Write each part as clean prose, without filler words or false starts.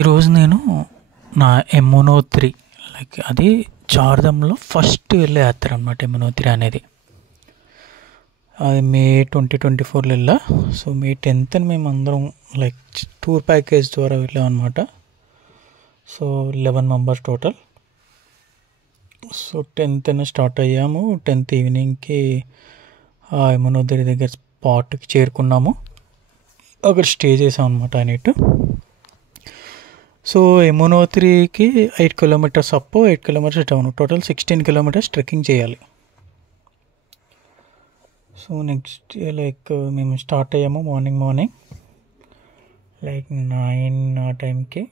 ఈరోజు నేను నా యమునోత్రి అది చార్ధామ్లో ఫస్ట్ వెళ్ళే యాత్ర అనమాట. యమునోత్రి అనేది అది మే 2024లో వెళ్ళా. సో మే 10th మేము అందరం టూర్ ప్యాకేజ్ ద్వారా వెళ్ళాం అనమాట. So 11 members total. So 10th start అయ్యాము. 10th ఈవినింగ్కి ఆ యమునోత్రి దగ్గర స్పాట్కి చేరుకున్నాము. అక్కడ స్టే చేసాం అనమాట నైట్. సో యమునోత్రికి 8 kilometers up, 8 kilometers down, total 16 kilometers trekking చేయాలి. సో నెక్స్ట్ మేము స్టార్ట్ అయ్యాము మార్నింగ్ 9 ఆ టైంకి.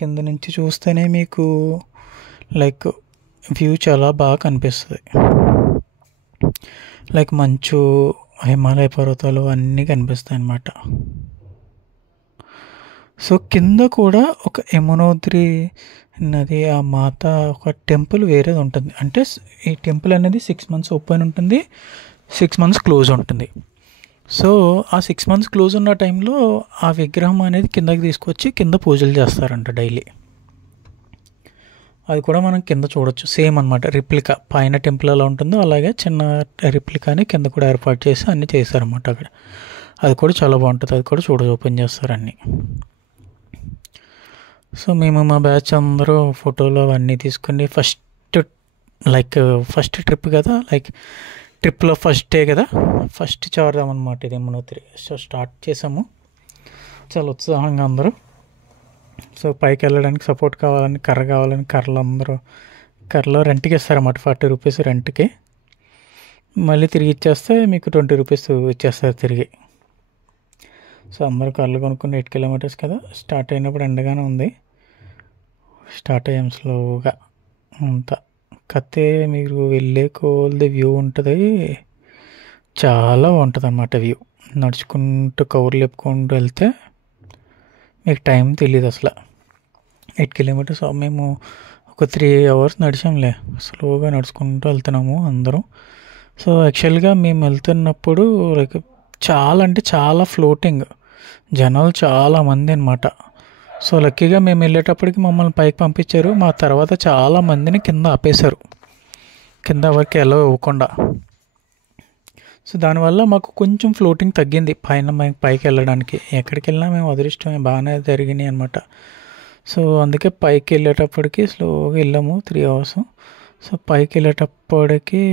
కింద నుంచి చూస్తేనే మీకు వ్యూ చాలా బాగా కనిపిస్తుంది. మంచు, హిమాలయ పర్వతాలు అన్నీ కనిపిస్తాయి అన్నమాట. సో కింద కూడా ఒక యమునోత్రి నది, ఆ మాత ఒక టెంపుల్ వేరేది ఉంటుంది. అంటే ఈ టెంపుల్ అనేది 6 months ఓపెన్ ఉంటుంది, 6 months క్లోజ్ ఉంటుంది. సో ఆ 6 months క్లోజ్ ఉన్న టైంలో ఆ విగ్రహం అనేది కిందకి తీసుకొచ్చి కింద పూజలు చేస్తారంట డైలీ. అది కూడా మనం కింద చూడొచ్చు. సేమ్ అనమాట, రిప్లికా. పైన టెంపుల్ ఎలా ఉంటుందో అలాగే చిన్న రిప్లికాని కింద కూడా ఏర్పాటు చేసి అన్నీ చేశారన్నమాట అక్కడ. అది కూడా చాలా బాగుంటుంది. అది కూడా ఓపెన్ చేస్తారు అన్నీ. సో మేము మా బ్యాచ్ అందరూ ఫోటోలు అవన్నీ తీసుకుని ఫస్ట్ ట్రిప్ కదా, ట్రిప్లో ఫస్ట్ డే కదా, ఫస్ట్ చార్ధామ్ అనమాట ఇది యమునోత్రి. సో స్టార్ట్ చేసాము చాలా ఉత్సాహంగా అందరూ. సో పైకి వెళ్ళడానికి సపోర్ట్ కావాలని కర్రలో రెంట్కి ఇస్తారన్నమాట. 40 rupees రెంట్కి. మళ్ళీ తిరిగి ఇచ్చేస్తే మీకు 20 rupees ఇచ్చేస్తారు తిరిగి. సో అందరూ కర్రలు కొనుక్కుని 8 kilometers కదా. స్టార్ట్ అయినప్పుడు ఎండగానే ఉంది. స్టార్ట్ అయ్యాం స్లోగా అంతా. కత్తే మీరు వెళ్ళే కోల్ది వ్యూ ఉంటుంది, చాలా బాగుంటుంది అన్నమాట వ్యూ. నడుచుకుంటూ కవర్లు చెప్పుకుంటూ వెళ్తే మీకు టైం తెలియదు అసలు. 8 kilometers మేము ఒక 3 hours నడిచాంలే. స్లోగా నడుచుకుంటూ వెళ్తున్నాము అందరం. సో యాక్చువల్గా మేము వెళ్తున్నప్పుడు చాలా అంటే చాలా ఫ్లోటింగ్, జనాలు చాలామంది అనమాట. సో లక్కీగా మేము వెళ్ళేటప్పటికి మమ్మల్ని పైకి పంపించారు. మా తర్వాత చాలా మందిని కింద ఆపేశారు, కింద వరకు ఎలా ఇవ్వకుండా. సో దానివల్ల మాకు కొంచెం ఫ్లోటింగ్ తగ్గింది పైకి వెళ్ళడానికి. ఎక్కడికి వెళ్ళినా మేము అదృష్టమే, బాగానే జరిగినాయి అనమాట. సో అందుకే పైకి వెళ్ళేటప్పటికి స్లోగా వెళ్ళాము 3 hours. సో పైకి వెళ్ళేటప్పటికి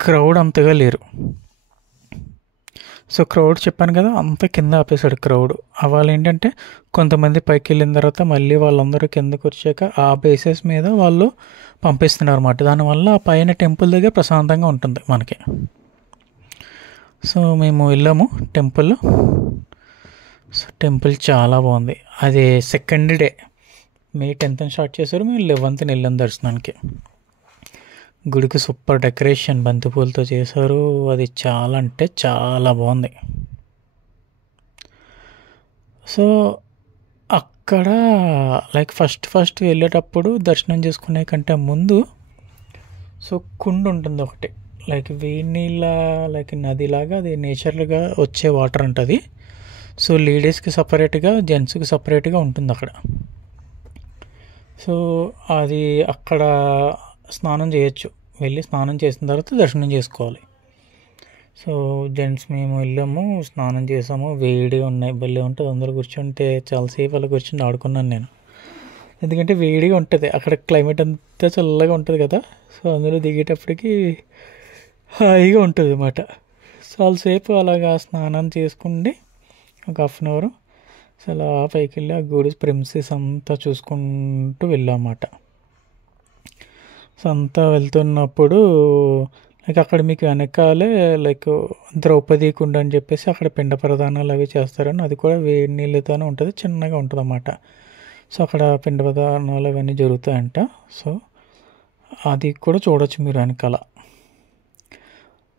క్రౌడ్ అంతగా లేరు. సో క్రౌడ్ చెప్పాను కదా, అంత కింద ఆపేశాడు క్రౌడ్. వాళ్ళు ఏంటంటే కొంతమంది పైకి వెళ్ళిన తర్వాత మళ్ళీ వాళ్ళందరూ కిందకు వచ్చాక ఆ బేసెస్ మీద వాళ్ళు పంపిస్తున్నారు అన్నమాట. దానివల్ల ఆ పైన టెంపుల్ దగ్గర ప్రశాంతంగా ఉంటుంది మనకి. సో మేము వెళ్ళాము టెంపుల్. సో టెంపుల్ చాలా బాగుంది. అది సెకండ్ డే, మే 10th స్టార్ట్ చేశారు. మేము 11th వెళ్ళాం దర్శనానికి. గుడికి సూపర్ డెకరేషన్ బంతిపూలతో చేశారు. అది చాలా అంటే చాలా బాగుంది. సో అక్కడ ఫస్ట్ వెళ్ళేటప్పుడు దర్శనం చేసుకునే కంటే ముందు సో కుండ ఉంటుంది ఒకటి, వేడి నీళ్ళ నదిలాగా, అది నేచురల్గా వచ్చే వాటర్ ఉంటుంది. సో లేడీస్కి సపరేట్గా, జెంట్స్కి సపరేట్గా ఉంటుంది అక్కడ. సో అది అక్కడ స్నానం చేయొచ్చు. వెళ్ళి స్నానం చేసిన తర్వాత దర్శనం చేసుకోవాలి. సో జెంట్స్ మేము వెళ్ళాము, స్నానం చేసాము. వేడిగా ఉన్నాయి, భలే ఉంటుంది. అందరూ కూర్చుంటే చాలాసేపు అలా కూర్చుని ఆడుకున్నాను నేను. ఎందుకంటే వేడిగా ఉంటుంది అక్కడ, క్లైమేట్ అంతా చల్లగా ఉంటుంది కదా. సో అందులో దిగేటప్పటికి హాయిగా ఉంటుంది అన్నమాట. చాలాసేపు అలాగా స్నానం చేసుకుండి ఒక 1/2 hour సో అలా పైకి వెళ్ళి ఆ గుడి ప్రిమిసెస్ అంతా చూసుకుంటూ వెళ్ళామన్నమాట. సో అంతా వెళ్తున్నప్పుడు అక్కడ మీకు వెనకాలే ద్రౌపది కుండ అని చెప్పేసి అక్కడ పిండ ప్రదానాలు అవి చేస్తారని, అది కూడా వేడి నీళ్ళతోనే ఉంటుంది, చిన్నగా ఉంటుంది అన్నమాట. సో అక్కడ పిండ ప్రదానాలు అవన్నీ జరుగుతాయంట. సో అది కూడా చూడొచ్చు మీరు వెనకాల.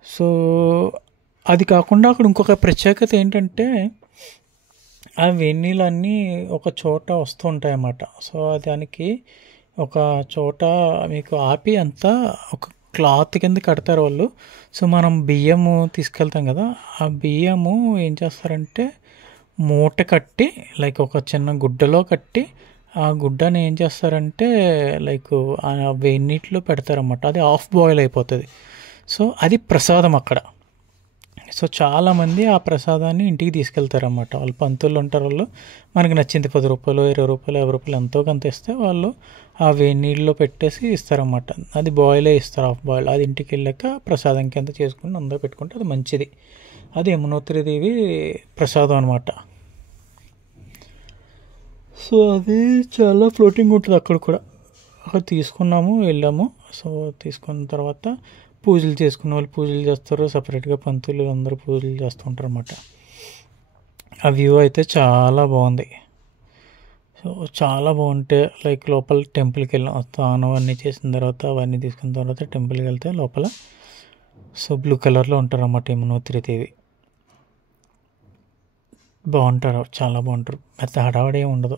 సో అది కాకుండా అక్కడ ఇంకొక ప్రత్యేకత ఏంటంటే ఆ వేడి నీళ్ళన్నీ ఒక చోట వస్తూ ఉంటాయి అన్నమాట. సో దానికి ఒక చోట మీకు ఆపి అంతా ఒక క్లాత్ కింద కడతారు వాళ్ళు. సో మనం బియ్యము తీసుకెళ్తాం కదా, ఆ బియ్యము ఏం చేస్తారంటే మూట కట్టి లైక్ ఒక చిన్న గుడ్డలో కట్టి ఆ గుడ్డని ఏం చేస్తారంటే లైక్ ఆ వేడి నీటిలో పెడతారన్నమాట. అది హాఫ్ బాయిల్ అయిపోతుంది. సో అది ప్రసాదం అక్కడ. సో చాలామంది ఆ ప్రసాదాన్ని ఇంటికి తీసుకెళ్తారన్నమాట. వాళ్ళు పంతులు ఉంటారు, వాళ్ళు మనకి నచ్చింది 10 రూపాయలు 20 రూపాయలు 50 రూపాయలు ఎంతో కొంత ఇస్తే వాళ్ళు ఆ వేడి నీళ్ళలో పెట్టేసి ఇస్తారన్నమాట. అది బాయిలే ఇస్తారు, హాఫ్ బాయిల్. అది ఇంటికి వెళ్ళాక ప్రసాదం కింద చేసుకుని అందరూ పెట్టుకుంటే అది మంచిది. అది యమునోత్రి దేవి ప్రసాదం అనమాట. సో అది చాలా ఫ్లోటింగ్ ఉంటుంది అక్కడ కూడా. అక్కడ తీసుకున్నాము, వెళ్ళాము. సో తీసుకున్న తర్వాత పూజలు చేసుకున్న వాళ్ళు పూజలు చేస్తారు, సపరేట్గా పంతులు అందరూ పూజలు చేస్తూ ఉంటారు అన్నమాట. ఆ వ్యూ అయితే చాలా బాగుంది. సో చాలా బాగుంటే లైక్ లోపల టెంపుల్కి వెళ్ళాం. స్నానం అన్నీ చేసిన తర్వాత అవన్నీ తీసుకున్న తర్వాత టెంపుల్కి వెళ్తే లోపల సో బ్లూ కలర్లో ఉంటారు అన్నమాట యమునోత్రి దేవి. బాగుంటారు, చాలా బాగుంటారు. పెద్ద హడావడి ఏమి ఉండదు,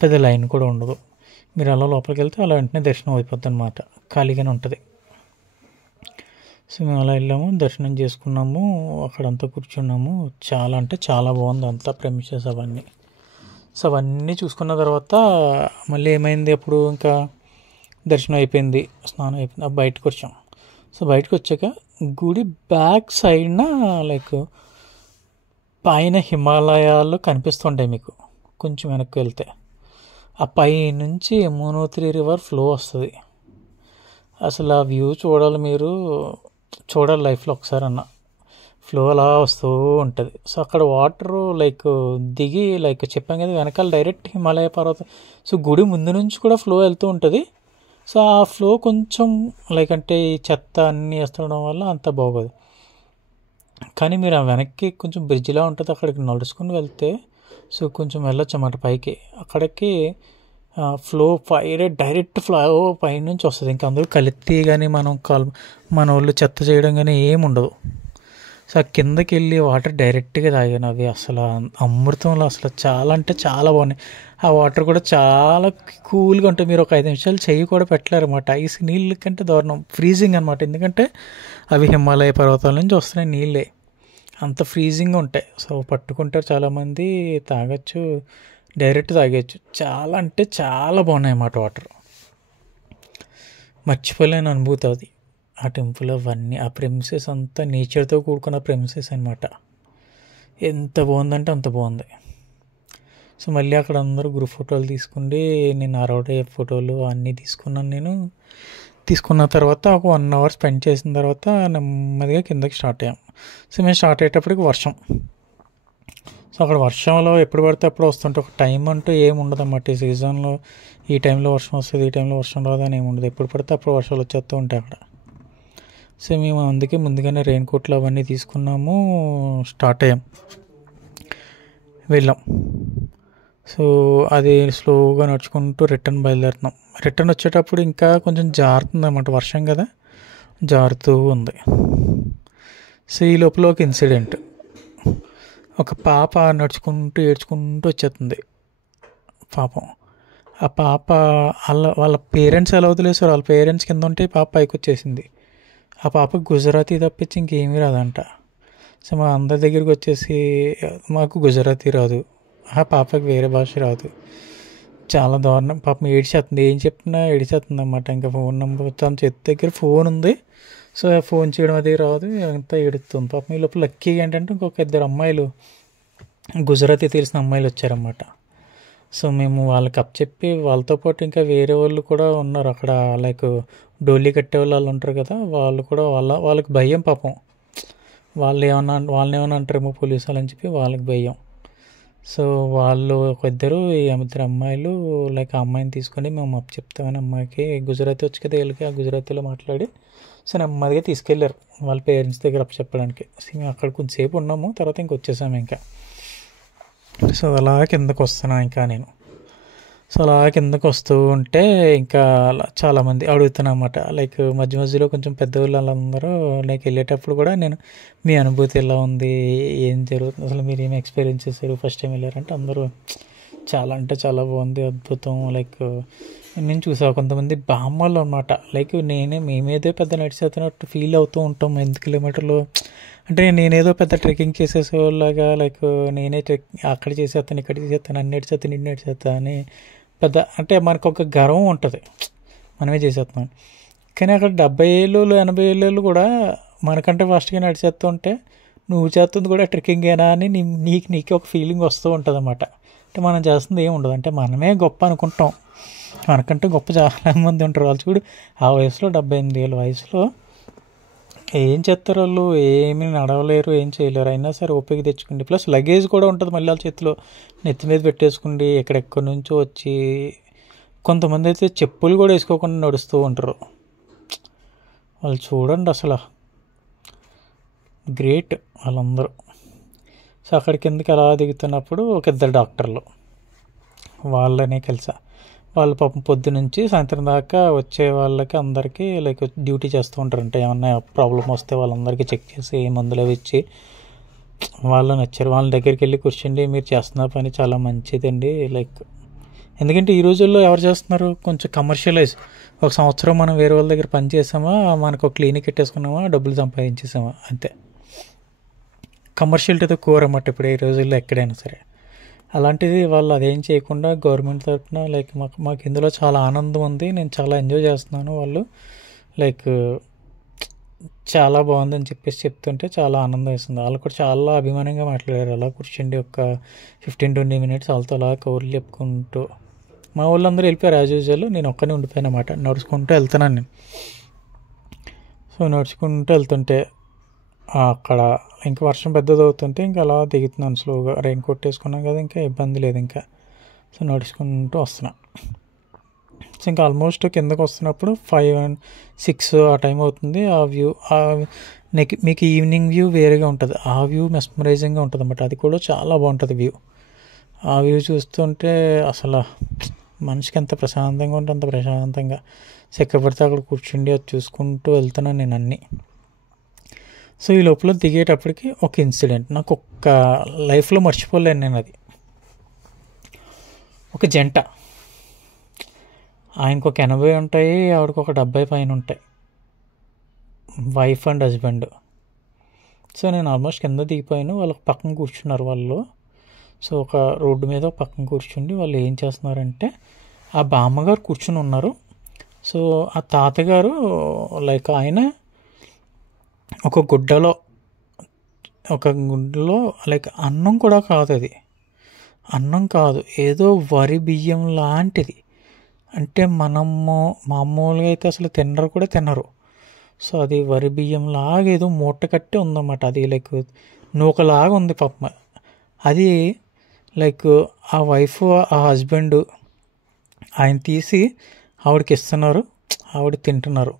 పెద్ద లైన్ కూడా ఉండదు. మీరు అలా లోపలికి వెళ్తే అలా వెంటనే దర్శనం అయిపోద్ది అనమాట, ఖాళీగానే ఉంటుంది. సో మేము అలా వెళ్ళాము, దర్శనం చేసుకున్నాము, అక్కడంతా కూర్చున్నాము. చాలా అంటే చాలా బాగుంది అంతా ప్రెమిసెస్ అవన్నీ. సో అవన్నీ చూసుకున్న తర్వాత మళ్ళీ ఏమైంది, అప్పుడు ఇంకా దర్శనం అయిపోయింది, స్నానం అయిపోయింది, బయటకు వచ్చాం. సో బయటకు వచ్చాక గుడి బ్యాక్ సైడ్న లైక్ పైన హిమాలయాలు కనిపిస్తుంటాయి మీకు. కొంచెం వెనక్కి వెళ్తే ఆ పై నుంచి యమునోత్రి రివర్ ఫ్లో వస్తుంది. అసలు ఆ వ్యూ చూడాలి, మీరు చూడాలి లైఫ్లో ఒకసారి అన్న. ఫ్లో అలా వస్తూ ఉంటుంది. సో అక్కడ వాటర్ లైక్ దిగి లైక్ చెప్పాం కదా వెనకాల డైరెక్ట్ హిమాలయ పర్వతం. సో గుడి ముందు నుంచి కూడా ఫ్లో వెళ్తూ ఉంటుంది. సో ఆ ఫ్లో కొంచెం లైక్ అంటే ఈ చెత్త అన్నీ వేస్తుండడం వల్ల అంత బాగోదు. కానీ మీరు ఆ వెనక్కి కొంచెం బ్రిడ్జ్లా ఉంటుంది, అక్కడికి నడుచుకుని వెళ్తే సో కొంచెం వెళ్ళొచ్చు అన్నమాట పైకి. అక్కడికి ఫ్లో డైరెక్ట్ ఫ్లో పైనుంచి వస్తుంది. ఇంకా అందరూ కలిపి కానీ మన వాళ్ళు చెత్త చేయడం కానీ ఏమి ఉండదు. సో ఆ కిందకి వెళ్ళి వాటర్ డైరెక్ట్గా తాగాను, అవి అసలు అమృతంలో అసలు చాలా అంటే చాలా బాగున్నాయి. ఆ వాటర్ కూడా చాలా కూల్గా ఉంటాయి. మీరు ఒక 5 నిమిషాలు చెయ్యి కూడా పెట్టలేరు అన్నమాట. ఐస్ నీళ్ళ కంటే దారుణం, ఫ్రీజింగ్ అనమాట. ఎందుకంటే అవి హిమాలయ పర్వతాల నుంచి వస్తున్నాయి నీళ్ళే, అంత ఫ్రీజింగ్గా ఉంటాయి. సో పట్టుకుంటారు చాలామంది, తాగొచ్చు, డైరెక్ట్ తాగొచ్చు. చాలా అంటే చాలా బాగున్నాయి అన్నమాట వాటర్. మర్చిపోలేని అనుభూతి అది. ఆ టెంపుల్ అవన్నీ, ఆ ప్రెమిసెస్ అంతా నేచర్తో కూడుకున్న ప్రెమిసెస్ అనమాట. ఎంత బాగుందంటే అంత బాగుంది. సో మళ్ళీ అక్కడ అందరూ గ్రూప్ ఫోటోలు తీసుకుండి, నేను అరవడే ఫోటోలు అన్నీ తీసుకున్నాను. నేను తీసుకున్న తర్వాత ఒక 1 అవర్ స్పెండ్ చేసిన తర్వాత నెమ్మదిగా కిందకి స్టార్ట్ అయ్యాం. సో మేము స్టార్ట్ అయ్యేటప్పటికి వర్షం. సో అక్కడ వర్షంలో ఎప్పుడు పడితే అప్పుడు వస్తుంటే ఒక టైం అంటూ ఏమి ఉండదు అన్నమాట. ఈ సీజన్లో ఈ టైంలో వర్షం వస్తుంది, ఈ టైంలో వర్షం రాదని ఏమి ఉండదు. ఎప్పుడు పడితే అప్పుడు వర్షాలు వచ్చేస్తూ ఉంటాయి అక్కడ. సో మేము అందుకే ముందుగానే రెయిన్ కోట్లు అవన్నీ తీసుకున్నాము, స్టార్ట్ అయ్యాం, వెళ్ళాం. సో అది స్లోగా నడుచుకుంటూ రిటర్న్ బయలుదేరుతున్నాం. రిటర్న్ వచ్చేటప్పుడు ఇంకా కొంచెం జారుతుంది అన్నమాట, వర్షం కదా జారుతూ ఉంది. సో ఈ లోపల ఒక ఇన్సిడెంట్, ఒక పాప నడుచుకుంటూ ఏడ్చుకుంటూ వచ్చేస్తుంది పాపం. ఆ పాప వాళ్ళ పేరెంట్స్ ఎలా వదిలేసారు, వాళ్ళ పేరెంట్స్ కింద ఉంటే పాప పైకి వచ్చేసింది. ఆ పాపకు గుజరాతీ తప్పించి ఇంకేమీ రాదంట. సో మా అందరి దగ్గరికి వచ్చేసి మాకు గుజరాతీ రాదు, ఆ పాపకి వేరే భాష రాదు. చాలా దారుణం, పాపం ఏడ్చేస్తుంది, ఏం చెప్పినా ఏడ్చేస్తుంది అన్నమాట. ఇంకా ఫోన్ నెంబర్ తన చేతి దగ్గర ఫోన్ ఉంది, సో ఫోన్ చేయడం అది రాదు, అంతా ఏడుస్తుంది పాపం. ఈ లోపల లక్కీగా ఏంటంటే ఇంకొక 2 అమ్మాయిలు, గుజరాతీ తెలిసిన అమ్మాయిలు వచ్చారన్నమాట. సో మేము వాళ్ళకి చెప్పి వాళ్ళతో పాటు ఇంకా వేరే వాళ్ళు కూడా ఉన్నారు అక్కడ, లైక్ డోలీ కట్టే వాళ్ళు ఉంటారు కదా, వాళ్ళు కూడా వాళ్ళకి భయం పాపం. వాళ్ళని ఏమన్నా అంటారేమో పోలీసు వాళ్ళని చెప్పి వాళ్ళకి భయం. సో వాళ్ళు ఒక 2 అమ్మాయిలు లైక్ ఆ అమ్మాయిని తీసుకొని మేము చెప్తామని అమ్మాయికి గుజరాతీ వచ్చి కదా వీళ్ళకి, ఆ గుజరాతీలో మాట్లాడి సో నెమ్మదిగా తీసుకెళ్ళారు వాళ్ళ పేరెంట్స్ దగ్గర చెప్పడానికి. సో మేము అక్కడ కొంచెంసేపు ఉన్నాము, తర్వాత ఇంక వచ్చేసాము ఇంకా. సో అలా కిందకు వస్తున్నా ఇంకా నేను. సో అలా కిందకు వస్తూ ఉంటే ఇంకా చాలామంది అడుగుతున్నమాట, లైక్ మధ్య మధ్యలో కొంచెం పెద్దవాళ్ళు వాళ్ళందరూ లైక్ వెళ్ళేటప్పుడు కూడా నేను మీ అనుభూతి ఎలా ఉంది, ఏం జరుగుతుంది, అసలు మీరు ఏమి ఎక్స్పీరియన్స్ చేశారు, ఫస్ట్ టైం వెళ్ళారంటే అందరూ చాలా అంటే చాలా బాగుంది, అద్భుతం. లైక్ నేను చూసా కొంతమంది బామ్మలు అనమాట. లైక్ మేమేదో పెద్ద నడిచేస్తున్నట్టు ఫీల్ అవుతూ ఉంటాం 8 కిలోమీటర్లు. అంటే నేనేదో పెద్ద ట్రెక్కింగ్ చేసేసేలాగా, లైక్ నేనే అక్కడ చేసేస్తాను, ఇక్కడ చేసేస్తాను, అన్ని నడిచేస్తాను, ఇన్ని నడిచేస్తాను అని పెద్ద అంటే మనకు ఒక గర్వం ఉంటుంది, మనమే చేసేస్తున్నాం. కానీ అక్కడ 70 ఏళ్ళు 80 ఏళ్ళు కూడా మనకంటే ఫాస్ట్గా నడిచేస్తూ ఉంటే నువ్వు చేస్తుంది కూడా ట్రెక్కింగేనా అని నీకు ఒక ఫీలింగ్ వస్తూ ఉంటుంది అన్నమాట. అంటే మనం చేస్తుంది ఏమి ఉండదు, అంటే మనమే గొప్ప అనుకుంటాం. మనకంటే గొప్ప చాలామంది ఉంటారు. వాళ్ళు చూడు ఆ వయసులో 78 ఏళ్ళ వయసులో ఏం చేస్తారు వాళ్ళు, ఏమీ నడవలేరు, ఏం చేయలేరు, అయినా సరే ఓపిక తెచ్చుకుండి. ప్లస్ లగేజ్ కూడా ఉంటుంది మళ్ళీ వాళ్ళ చేతిలో, నెత్తి మీద పెట్టేసుకుండి ఎక్కడెక్కడి నుంచో వచ్చి. కొంతమంది అయితే చెప్పులు కూడా వేసుకోకుండా నడుస్తూ ఉంటారు. వాళ్ళు చూడండి అసలు గ్రేట్ వాళ్ళందరూ. సో అక్కడి కిందకి అలా దిగుతున్నప్పుడు ఒక 2 డాక్టర్లు వాళ్ళనే కలిసా. వాళ్ళు పాపం పొద్దు నుంచి సాయంత్రం దాకా వచ్చే వాళ్ళకి అందరికీ లైక్ డ్యూటీ చేస్తూ ఉంటారు. అంటే ఏమన్నా ప్రాబ్లం వస్తే వాళ్ళందరికీ చెక్ చేసి మందులు అవి ఇచ్చి వాళ్ళు నచ్చారు. వాళ్ళ దగ్గరికి వెళ్ళి కూర్చోండి, మీరు చేస్తున్న పని చాలా మంచిదండి. లైక్ ఎందుకంటే ఈ రోజుల్లో ఎవరు చేస్తున్నారు, కొంచెం కమర్షియలైజ్. ఒక సంవత్సరం మనం వేరే వాళ్ళ దగ్గర పని చేసామా, మనకు ఒక క్లినిక్ పెట్టేసుకున్నామా, డబ్బులు సంపాదించేసామా, అంతే. కమర్షియల్టీతో కోర్ అన్నమాట ఇప్పుడు ఈ రోజుల్లో ఎక్కడైనా సరే. అలాంటిది వాళ్ళు అదేం చేయకుండా గవర్నమెంట్ తరఫున లైక్ మాకు ఇందులో చాలా ఆనందం ఉంది, నేను చాలా ఎంజాయ్ చేస్తున్నాను, వాళ్ళు లైక్ చాలా బాగుందని చెప్పేసి చెప్తుంటే చాలా ఆనందం వేస్తుంది. వాళ్ళు కూడా చాలా అభిమానంగా మాట్లాడారు. అలా కూర్చోండి ఒక 15-20 మినిట్స్ వాళ్ళతో అలా కౌర్లు చెప్పుకుంటూ. మా వాళ్ళందరూ వెళ్ళిపోయారు యాజ్ యూజువల్, నేను ఒక్కనే ఉండిపోయాను అన్నమాట. నడుచుకుంటూ వెళ్తున్నాను నేను. సో నడుచుకుంటూ వెళ్తుంటే అక్కడ ఇంకా వర్షం పెద్దది అవుతుంటే ఇంకా అలా దిగుతున్నాను స్లోగా. రెయిన్ కోట్ వేసుకున్నాను కదా, ఇంకా ఇబ్బంది లేదు ఇంకా. సో నడుచుకుంటూ వస్తున్నా. సో ఇంకా ఆల్మోస్ట్ కిందకు వస్తున్నప్పుడు 5-6 ఆ టైం అవుతుంది. ఆ వ్యూ మీకు ఈవినింగ్ వ్యూ వేరేగా ఉంటుంది. ఆ వ్యూ మెస్మరైజింగ్గా ఉంటుంది అన్నమాట. అది కూడా చాలా బాగుంటుంది వ్యూ. ఆ వ్యూ చూస్తుంటే అసలు మనిషికి ఎంత ప్రశాంతంగా ఉంటే అంత ప్రశాంతంగా ఎక్కడిపడితే అక్కడ కూర్చుండి అది చూసుకుంటూ వెళ్తున్నాను నేను అన్నీ. సో ఈ లోపల దిగేటప్పటికి ఒక ఇన్సిడెంట్ నాకు ఒక్క లైఫ్లో మర్చిపోలేను నేను. అది ఒక జంట, ఆయనకు ఒక 80 ఉంటాయి, ఆవిడకు ఒక 70 పైన ఉంటాయి, వైఫ్ అండ్ హస్బెండ్. సో నేను ఆల్మోస్ట్ కింద దిగిపోయాను, వాళ్ళకి పక్కన కూర్చున్నారు వాళ్ళు. సో ఒక రోడ్డు మీద పక్కన కూర్చుండి వాళ్ళు ఏం చేస్తున్నారంటే, ఆ బామ్మగారు కూర్చుని ఉన్నారు. సో ఆ తాతగారు లైక్ ఆయన ఒక గుడ్డలో లైక్ అన్నం కూడా కాదు, అది అన్నం కాదు, ఏదో వరి బియ్యం లాంటిది. అంటే మనము మామూలుగా అయితే అసలు తినరు కూడా తినరు. సో అది వరి బియ్యం లాగా ఏదో మూట కట్టి ఉందన్నమాట. అది లైక్ నూకలాగా ఉంది పాపం. అది లైక్ ఆ వైఫ్ ఆ హస్బెండ్ ఆయన తీసి ఆవిడకి ఇస్తున్నారు, ఆవిడ తింటున్నారు.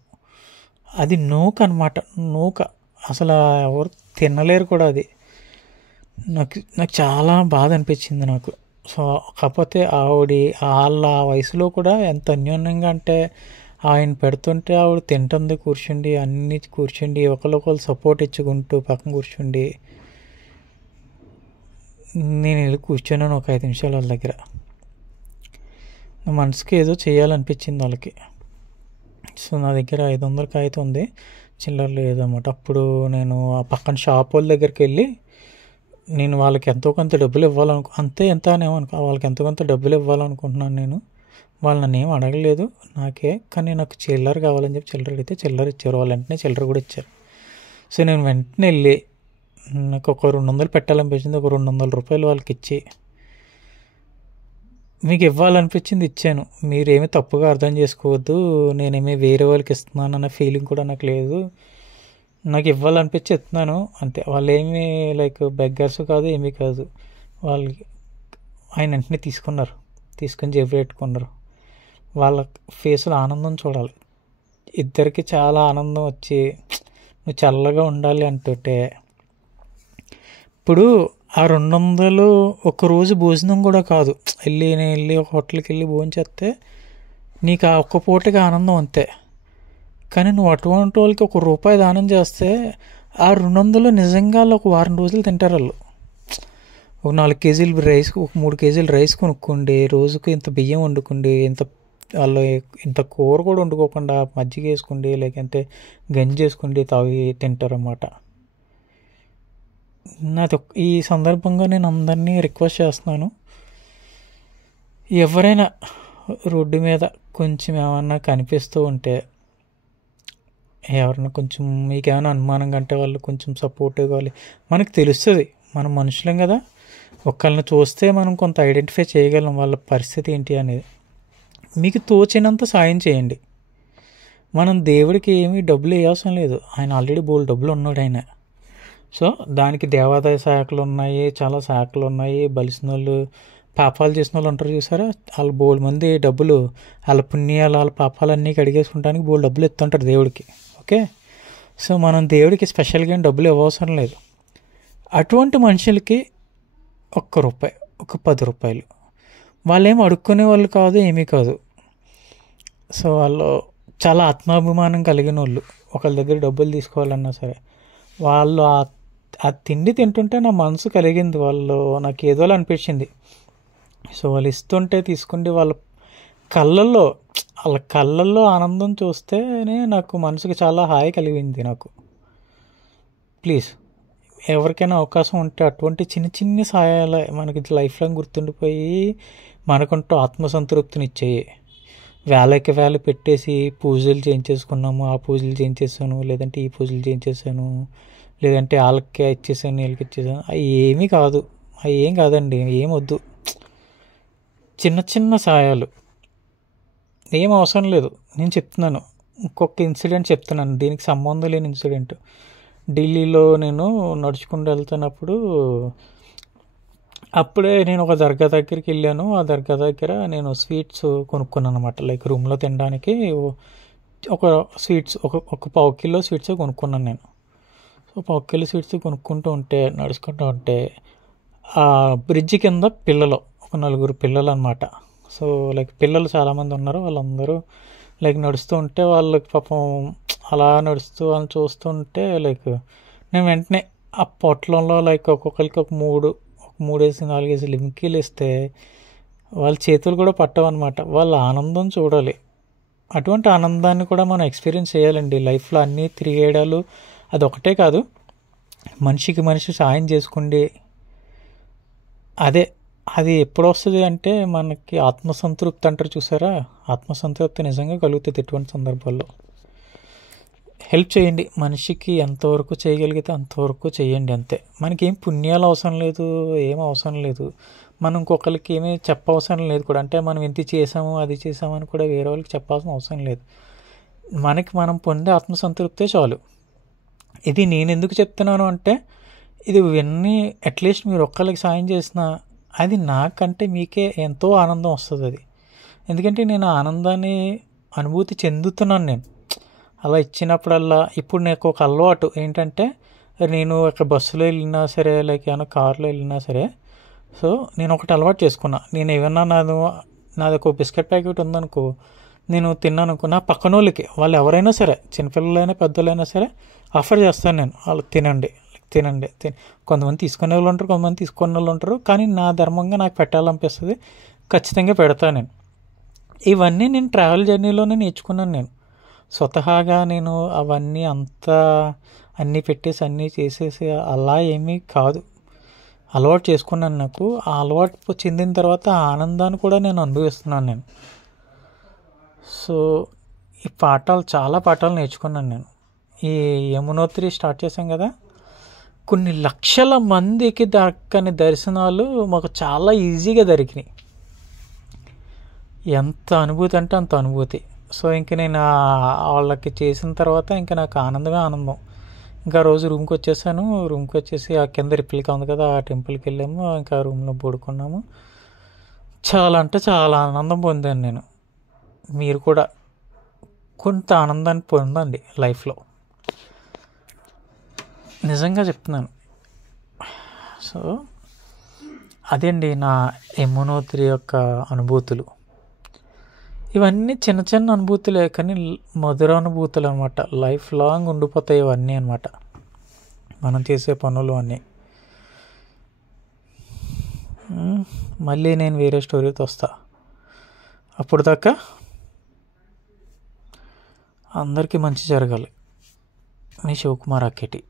అది నూక అనమాట, నూక. అసలు ఎవరు తినలేరు కూడా అది. నాకు చాలా బాధ అనిపించింది నాకు. సో కాకపోతే వాళ్ళ వయసులో కూడా ఎంత అన్యోన్యంగా అంటే ఆయన పెడుతుంటే ఆవిడ తింటుంది కూర్చుండి, అన్నీ కూర్చుండి ఒకరికొకరు సపోర్ట్ ఇచ్చుకుంటూ పక్కన కూర్చుండి. నేను వెళ్ళి కూర్చున్నాను ఒక 5 నిమిషాలు వాళ్ళ దగ్గర. నా మనసుకి ఏదో చేయాలనిపించింది వాళ్ళకి. సో నా దగ్గర 500 కాగితం ఉంది, చిల్లర లేదన్నమాట. అప్పుడు నేను ఆ పక్కన షాప్ వాళ్ళ దగ్గరికి వెళ్ళి నేను వాళ్ళకి ఎంతో కొంత డబ్బులు ఎంత అనేమనుకో, వాళ్ళకి ఎంతో కొంత డబ్బులు ఇవ్వాలనుకుంటున్నాను నేను. వాళ్ళు నన్ను ఏం అడగలేదు నాకే, కానీ నాకు చిల్లర కావాలని చెప్పి చిల్లర అడిగితే చిల్లర ఇచ్చారు. వాళ్ళు వెంటనే చిల్లర కూడా ఇచ్చారు. సో నేను వెంటనే వెళ్ళి నాకు ఒక 200 పెట్టాలనిపించింది, ఒక 200 రూపాయలు వాళ్ళకి ఇచ్చి, మీకు ఇవ్వాలనిపించింది ఇచ్చాను, మీరేమీ తప్పుగా అర్థం చేసుకోవద్దు, నేనేమీ వేరే వాళ్ళకి ఇస్తున్నాను అన్న ఫీలింగ్ కూడా నాకు లేదు, నాకు ఇవ్వాలనిపించి ఇస్తున్నాను అంతే. వాళ్ళు ఏమీ లైక్ బెగ్గర్స్ కాదు, ఏమీ కాదు. వాళ్ళకి ఆయన వెంటనే తీసుకొని జేబు పెట్టుకున్నారు. వాళ్ళ ఫేస్లో ఆనందం చూడాలి. ఇద్దరికి చాలా ఆనందం వచ్చి నువ్వు చల్లగా ఉండాలి అంటుంటే. ఇప్పుడు ఆ 200 ఒక్కరోజు భోజనం కూడా కాదు, నేను వెళ్ళి ఒక హోటల్కి వెళ్ళి భోజనం చేస్తే నీకు ఆ ఒక్క పూటకి ఆనందం అంతే. కానీ నువ్వు అటువంటి వాళ్ళకి ₹1 దానం చేస్తే ఆ 200 నిజంగా ఒక వారం రోజులు తింటారు వాళ్ళు. ఒక 4 కేజీలు రైస్, ఒక 3 కేజీలు రైస్ కొనుక్కోండి, రోజుకు ఇంత బియ్యం వండుకోండి, వాళ్ళు ఇంత కూర కూడా వండుకోకుండా మజ్జిగ వేసుకోండి, లేకంటే గంజి చేసుకోండి, తాగి తింటారన్నమాట. ఈ సందర్భంగా నేను అందరినీ రిక్వెస్ట్ చేస్తున్నాను, ఎవరైనా రోడ్డు మీద కొంచెం ఏమన్నా కనిపిస్తూ ఉంటే, ఎవరైనా కొంచెం మీకు ఏమైనా అనుమానంగా అంటే వాళ్ళు కొంచెం సపోర్ట్ ఇవ్వాలి. మనకు తెలుస్తుంది, మనం మనుషులం కదా, ఒకళ్ళని చూస్తే మనం కొంత ఐడెంటిఫై చేయగలం వాళ్ళ పరిస్థితి ఏంటి అనేది. మీకు తోచినంత సాయం చేయండి. మనం దేవుడికి ఏమీ డబ్బులు వేయవసరం లేదు, ఆయన ఆల్రెడీ బోల్డ్ డబ్బులు ఉన్నాడు ఆయన. సో దానికి దేవాదాయ శాఖలు ఉన్నాయి, చాలా శాఖలు ఉన్నాయి. బలిసిన వాళ్ళు, పాపాలు చేసిన వాళ్ళు ఉంటారు చూసారా, వాళ్ళు బోల్డ్ మంది డబ్బులు, వాళ్ళ పుణ్యాలు వాళ్ళ పాపాలన్నీ కడిగేసుకుంటానికి బోల్డ్ డబ్బులు ఎత్తుంటారు దేవుడికి. ఓకే, సో మనం దేవుడికి స్పెషల్గా డబ్బులు ఇవ్వవసరం లేదు. అటువంటి మనుషులకి ₹1, ఒక ₹10, వాళ్ళేం అడుక్కునే వాళ్ళు కాదు, ఏమీ కాదు. సో వాళ్ళు చాలా ఆత్మాభిమానం కలిగిన వాళ్ళు. ఒకళ్ళ దగ్గర డబ్బులు తీసుకోవాలన్నా సరే, వాళ్ళు ఆ తిండి తింటుంటే నా మనసు కలిగింది, వాళ్ళు నాకు ఏదోలా అనిపించింది. సో వాళ్ళు ఇస్తుంటే తీసుకుంటే వాళ్ళ కళ్ళల్లో ఆనందం చూస్తేనే నాకు మనసుకి చాలా హాయి కలిగింది నాకు. ప్లీజ్ ఎవరికైనా అవకాశం ఉంటే అటువంటి చిన్న చిన్న సహాయాలు మనకి లైఫ్ లాంగ్ గుర్తుండిపోయి మనకంటూ ఆత్మసంతృప్తినిచ్చేయి. వేలకి వేలు పెట్టేసి పూజలు చేయించేసుకున్నాము, ఆ పూజలు చేయించేసాను, లేదంటే ఈ పూజలు చేయించేసాను, లేదంటే వాళ్ళకే ఇచ్చేసాను, వీళ్ళకి ఇచ్చేసాను, అవి ఏమీ కాదు, అవి ఏం కాదండి, ఏం వద్దు. చిన్న చిన్న సహాయాలు ఏం అవసరం లేదు. నేను చెప్తున్నాను, ఇంకొక ఇన్సిడెంట్ చెప్తున్నాను, దీనికి సంబంధం లేని ఇన్సిడెంట్. ఢిల్లీలో నేను నడుచుకుంటూ వెళ్తున్నప్పుడు అప్పుడే నేను ఒక దర్గా దగ్గరికి వెళ్ళాను. ఆ దర్గా దగ్గర నేను స్వీట్స్ కొనుక్కున్నాను అనమాట. లైక్ రూమ్లో తినడానికి ఒక స్వీట్స్ ఒక పావు కిలో స్వీట్స్ కొనుక్కున్నాను నేను. సో పావు కిలో స్వీట్స్ కొనుక్కుంటూ ఉంటే, నడుచుకుంటూ ఉంటే, ఆ బ్రిడ్జి కింద పిల్లలు, ఒక 4 పిల్లలు అనమాట. సో లైక్ పిల్లలు చాలామంది ఉన్నారు. వాళ్ళందరూ లైక్ నడుస్తూ ఉంటే, వాళ్ళకి పాపం అలా నడుస్తూ వాళ్ళని చూస్తుంటే, లైక్ నేను వెంటనే ఆ పొట్లంలో లైక్ ఒక్కొక్కరికి ఒక 3-4 లిమ్కీలు ఇస్తే వాళ్ళ చేతులు కూడా పట్టవన్నమాట. వాళ్ళ ఆనందం చూడాలి. అటువంటి ఆనందాన్ని కూడా మనం ఎక్స్పీరియన్స్ చేయాలండి లైఫ్లో. అన్నీ తిరిగేయడాలు అదొకటే కాదు, మనిషికి మనిషి సాయం చేసుకోండి. అది ఎప్పుడు వస్తుంది అంటే మనకి ఆత్మసంతృప్తి అంటారు చూసారా, ఆత్మసంతృప్తి నిజంగా కలుగుతుంది ఇటువంటి సందర్భాల్లో. హెల్ప్ చేయండి, మనిషికి ఎంతవరకు చేయగలిగితే అంతవరకు చేయండి, అంతే. మనకేం పుణ్యాలు అవసరం లేదు, ఏం అవసరం లేదు, మనం ఇంకొకరికి ఏమీ చెప్పవసరం లేదు కూడా. అంటే మనం ఇంత చేసాము అది చేసామని కూడా వేరే వాళ్ళకి చెప్పాల్సిన అవసరం లేదు. మనకి మనం పొందే ఆత్మసంతృప్తే చాలు. ఇది నేను ఎందుకు చెప్తున్నాను అంటే, ఇది విన్ని అట్లీస్ట్ మీరు ఒక్కరికి సాయం చేసినా అది నాకంటే మీకే ఎంతో ఆనందం వస్తుంది. అది ఎందుకంటే నేను ఆనందాన్ని అనుభూతి చెందుతున్నాను నేను అలా ఇచ్చినప్పుడల్లా. ఇప్పుడు నాకు ఒక అలవాటు ఏంటంటే, నేను ఒక బస్సులో వెళ్ళినా సరే, లైక్ ఏమైనా కార్లో వెళ్ళినా సరే, సో నేను ఒకటి అలవాటు చేసుకున్నా. నేను ఏమన్నా నాది ఒక బిస్కెట్ ప్యాకెట్ ఉందనుకో, నేను తిన్నాను అనుకో, నా పక్కన వాళ్ళకి, వాళ్ళు ఎవరైనా సరే, చిన్నపిల్లలైనా పెద్దలైనా సరే ఆఫర్ చేస్తాను నేను, వాళ్ళు తినండి. కొంతమంది తీసుకునే వాళ్ళు ఉంటారు, కొంతమంది తీసుకునే వాళ్ళు ఉంటారు, కానీ నా ధర్మంగా నాకు పెట్టాలనిపిస్తుంది, ఖచ్చితంగా పెడతాను నేను. ఇవన్నీ నేను ట్రావెల్ జర్నీలోనే నేర్చుకున్నాను. నేను స్వతహాగా నేను అవన్నీ అన్నీ పెట్టేసి అన్నీ చేసేసి అలా ఏమీ కాదు, అలవాటు చేసుకున్నాను. నాకు ఆ అలవాటు చెందిన తర్వాత ఆ ఆనందాన్ని కూడా నేను అనుభవిస్తున్నాను నేను. సో ఈ చాలా పాఠాలు నేర్చుకున్నాను నేను. ఈ యమునోత్రి స్టార్ట్ చేశాం కదా, కొన్ని లక్షల మందికి దక్కని దర్శనాలు మాకు చాలా ఈజీగా దొరికినాయి. ఎంత అనుభూతి అంటే అంత అనుభూతి. సో ఇంక నేను వాళ్ళకి చేసిన తర్వాత ఇంకా నాకు ఆనందమే ఆనందం. ఇంకా రోజు రూమ్కి వచ్చేసాను. రూమ్కి వచ్చేసి ఆ కింద రిప్లికా ఉంది కదా, ఆ టెంపుల్కి వెళ్ళాము. ఇంకా రూమ్లో పడుకున్నాము. చాలా అంటే చాలా ఆనందం పొందాను నేను. మీరు కూడా కొంత ఆనందాన్ని పొందండి లైఫ్లో, నిజంగా చెప్తున్నాను. సో అదండి నా యమునోత్రి యొక్క అనుభూతులు. ఇవన్నీ చిన్న చిన్న అనుభూతులే, కానీ మధుర అనుభూతులు అనమాట. లైఫ్ లాంగ్ ఉండిపోతాయి ఇవన్నీ అనమాట, మనం చేసే పనులు అన్నీ. మళ్ళీ నేను వేరే స్టోరీతో వస్తా. అప్పుడు దాకా అందరికీ మంచి జరగాలి. మీ శివకుమార్ అక్కేటి.